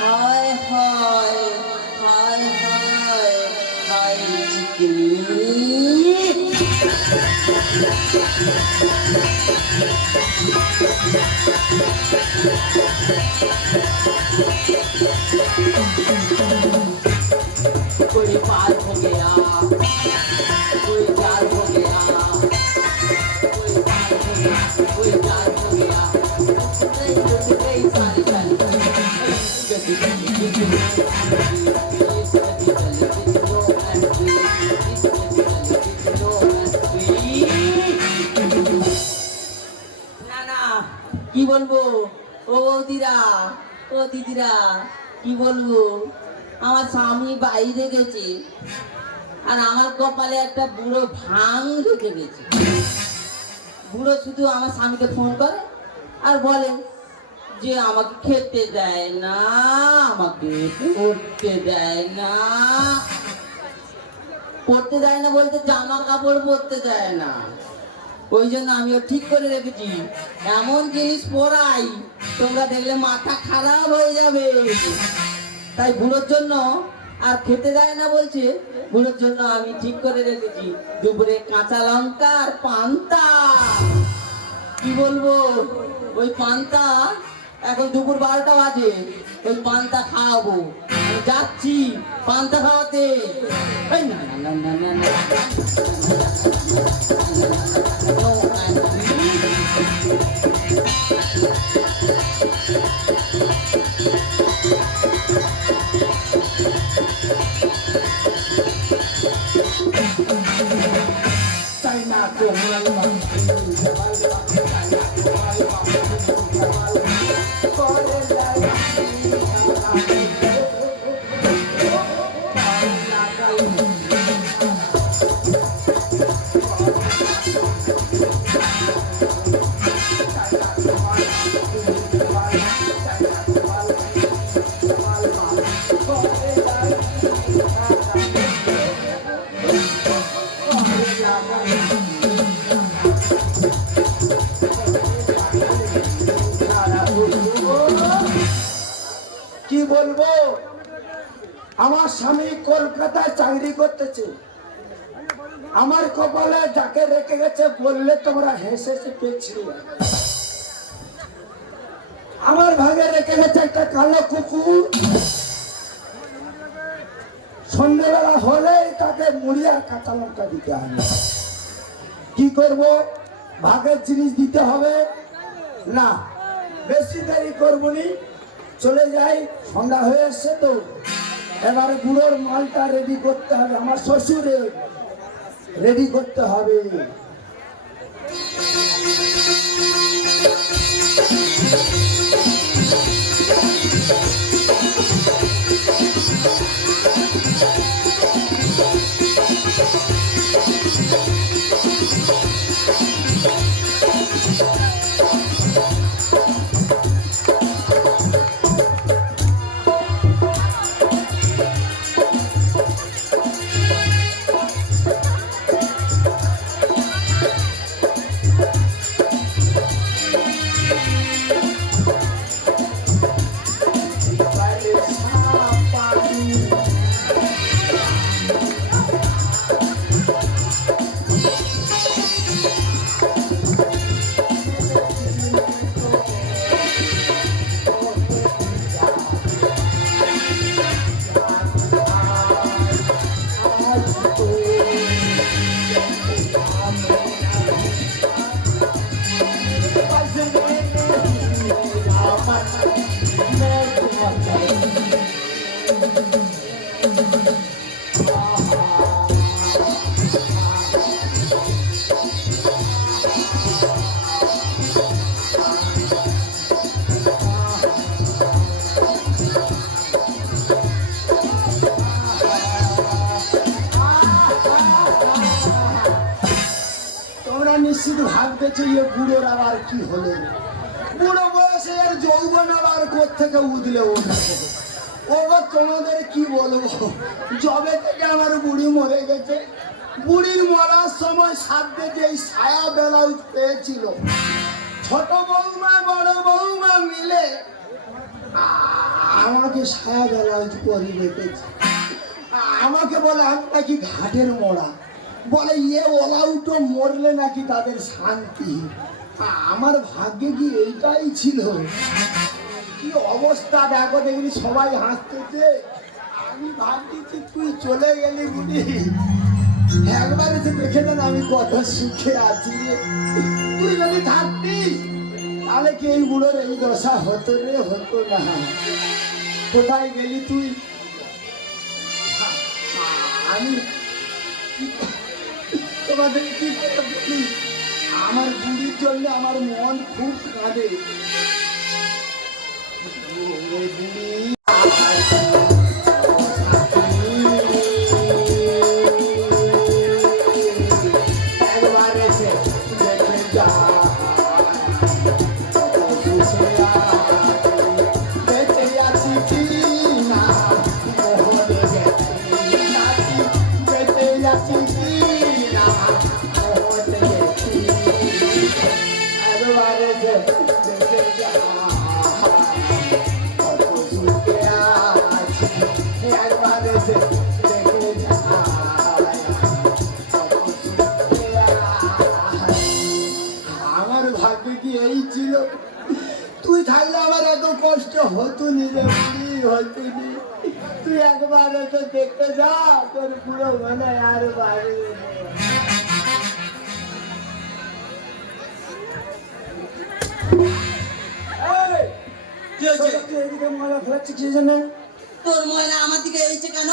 হায় হায় হায় হায় হায় कोई पार हो गया कोई चार हो गया कोई पार हो गया कोई चार हो गया कई सारी কি বলবো ও বৌদিরা ও দিদিরা কি বলবো আমার স্বামী বাইরে গেছে আর আমার কপালে একটা বুড়ো ভাঙ ঢুকে গেছে। বুড়ো শুধু আমার স্বামীকে ফোন করে আর বলে যে আমাকে খেতে দেয় না, আমাকে পড়তে দেয় না। পড়তে দেয় না বলতে জামা কাপড় পরতে দেয় না। ওই জন্য আমিও ঠিক করে রেখেছি এমন জিনিস পরাই তোমরা দেখলে মাথা খারাপ হয়ে যাবে। তাই বুড়োর জন্য আর খেতে দেয় না বলছে, বুড়োর জন্য আমি ঠিক করে রেখেছি দুপুরে কাঁচা লঙ্কা আর পান্তা। কি বলবো ওই পান্তা এখন দুপুর 12টা বাজে, ওই পান্তা খাওয়াবো। আমি যাচ্ছি পান্তা খাওয়াতে। কি বলবো, আমার স্বামী কলকাতায় চাকরি করতেছে। আমার কপালে যাকে রেখে গেছে বললে তোমরা হেসে পেয়েছিলে। আমার ভাগে রেখে গেছে একটা কালো কুকুর। সন্ধ্যেবেলা হলে তাকে মুড়ি আর কাঁচা লঙ্কা দিতে হবে। কি করব, ভাগের জিনিস দিতে হবে না, বেশি দেরি করবনি, চলে যাই। সন্ধ্যা হয়ে এসছে তো, এবারে বুড়োর মালটা রেডি করতে হবে। আমার শ্বশুরের রেডি করতে হবে। নিশ্চিত ভাবতেছে যে বুড়োর আবার কি হলো, বুড়ো বয়সে এর যৌবন আবার কোথেকে উদলে ওঠে। ও ও গো, তোমাদের কি বলবো, জবে থেকে আমার বুড়ি মরে গেছে, বুড়ির মরার সময় সাথে যে সায়া ব্লাউজ পেয়েছিল, ছোট বৌমা বড় বৌমা মিলে আমাকে সায়া ব্লাউজ পরিয়ে রেখেছে। আমাকে বলে আমি নাকি ঘাটের মোড়া, বলে ইয়ে ওলাউটো মরলে নাকি তাদের শান্তি। আমার ভাগ্যে কি এইটাই ছিল? কি অবস্থা দেখো, দেখলি সবাই হাসতেছে, আমি ভাবতেছি তুই চলে গেলি বুড়ি, একবার এসে দেখে দেন আমি কত সুখে আছি রে। তুই যদি থাকতিস তাহলে কি এই বুড়োর এই দশা হতো রে? হতো না। কোথায় গেলি তুই? আমি তোমাদের কি করে বলি, আমার বুড়ির জন্য আমার মন খুব কাঁদে। একবার এসে দেখে যা, বেঁচে আছি কি না, মরে গেছি নাকি, বেঁচে আছি কি না, মরে গেছি। একবার এসে দেখে যা, কত সুখে আছি। একবার এসে দেখে যা, কত সুখে আছি। আমার ভাগ্যে কি এই ছিল? তুই থাকলে আমার এত কষ্ট হতো নি রে বুড়ি, হতো নি। তুই একবার তো দেখতে যা, তোর পুরো মনে আর বাড়ি। কি হয়েছে? তোর ময়লা আমার দিকে এসেছে কেন?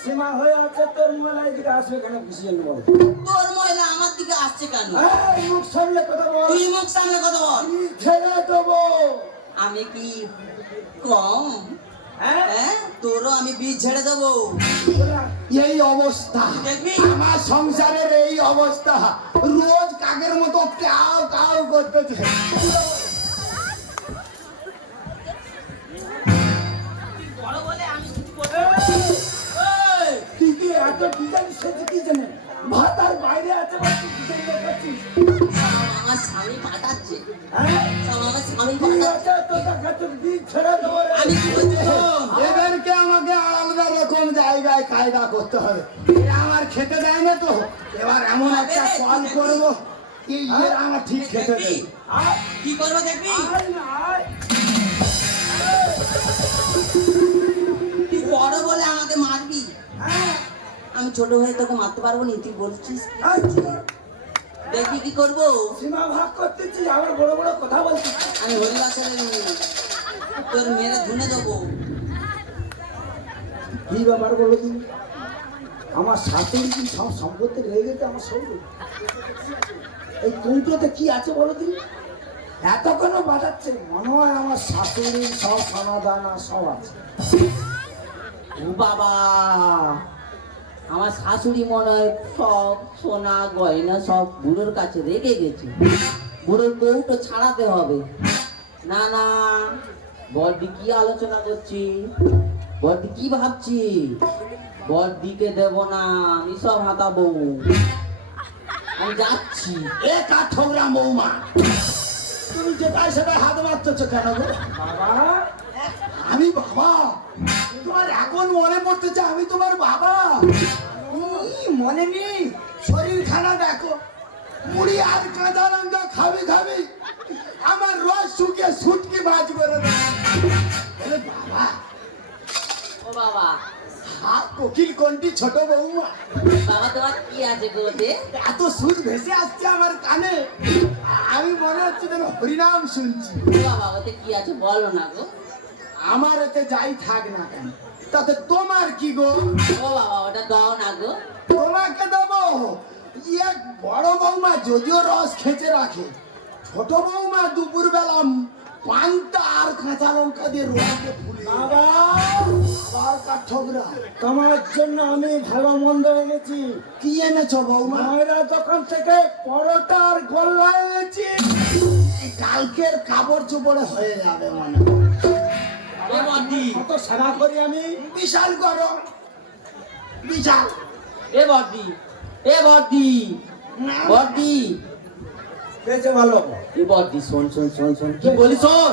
সীমা হয়ে আছে, তোর মনে এদিকে আসবে কেন? বুঝিয়ে নেবো। তোর ময়লা আমার দিকে আসছে কেন? মুখ সামনে কথা বল। তুই মুখ সামনে কথা বল। ছেড়ে দেবো। আমি কি কম? হ্যাঁ? হ্যাঁ, তোরও আমি বীজ ছেড়ে দেবো। এই অবস্থা, দেখবি? আমার সংসারের এই অবস্থা, রোজ কাকের মতো কাউ কাউ করতেছে। বড় বলে আমি কিছু করবো না। এই, তুই কি এত ডিজাইন সেজে কি জানে? ভাত আর বাইরে আছে বা তুই ডিজাইন দেখাচ্ছিস? আমার স্বামী পাঠাচ্ছে। হ্যাঁ? আমার স্বামী তুই পাঠাচ্ছে। আছে তোর কাছে বীজ ছেড়ে দেবো রে। আমি কি বলছি শোন। এদেরকে আমাকে আলাদা রকম জায়গায় কায়দা করতে হবে। এরা আমার খেতে দেয় না তো, এবার এমন একটা কল করবো কি এরা আমার ঠিক খেতে দেখবি? দেয়। কি করবো দেখবি? তুই বড় বলে আমাকে মারবি। আমি ছোট হয়ে তোকে মারতে পারবো না, তুই বলছিস কি? দেখবি কি করবো? সীমা ভাগ করতেছিস, আবার বড় বড় কথা বলছিস। আমি হরিদাসের তোর মেরে ধুনে দেবো। কি ব্যাপার বলো তুমি? আমার শাশুড়ি কি সব সম্পত্তি রয়ে গেছে আমার সঙ্গে? এই তুমটোতে কি আছে বলো তুমি? এতক্ষণ বাজাচ্ছে, মনে হয় আমার শাশুড়ির সব সমাধান আর সব আছে। ও বাবা, আমার শাশুড়ি মনে হয় সব সোনা গয়না সব বুড়োর কাছে রেখে গেছে। বুড়োর বউটা ছাড়াতে হবে। না না, বড়দি কি আলোচনা করছি, বড়দি কি ভাবছি, বড়দিকে দেব না, আমি সব হাতাবো। আমি যাচ্ছি। এ কাঠোগরা বৌমা, তুমি যেটাই সেটাই হাত মারতেছো কেন গো? বাবা, আমি বাবা? তোমার এখন মনে পড়তেছে আমি তোমার বাবা? মনে নেই? শরীর খানা দেখো, মুড়ি আর কাঁচা লঙ্কা খাবি খাবি, আমার রস শুকিয়ে সুটকি মাছ করে দেয়। বাবা, ও বাবা, হাত কোকিল কোনটি ছোট বৌমা? বাবা তোমার কি আছে গোতে? এত সুর ভেসে আসছে আমার কানে, আমি মনে হচ্ছে যেন হরিনাম শুনছি। ও বাবা, ওতে কি আছে বলো না গো। আমার এতে যাই থাক না কেন, তাতে তোমার কি গো? ও বাবা, ওটা দাও না গো। তোমাকে দেবো? ইয়ে বড় বৌমা যদিও রস খেচে রাখে, ছোট বৌমা দুপুর বেলা পান্তা আর কাঁচা লঙ্কা দিয়ে রোয়াকে ফুলে। ঠোকরা, তোমার জন্য আমি ভালো মন্দ এনেছি। কি এনেছো বৌমা? মায়েরা দোকান থেকে পরোটা আর গোল্লা এনেছি। কালকের কাপড় চোপড়ে হয়ে যাবে মনে হয়। এ বর্দি কত সেবা করি আমি। বিশাল গরম, বিশাল। এ বর্দি এ বর্দি বর্দি বেঁচে ভালো। এ বর্দি শোন শোন শোন শোন কি বলি শোন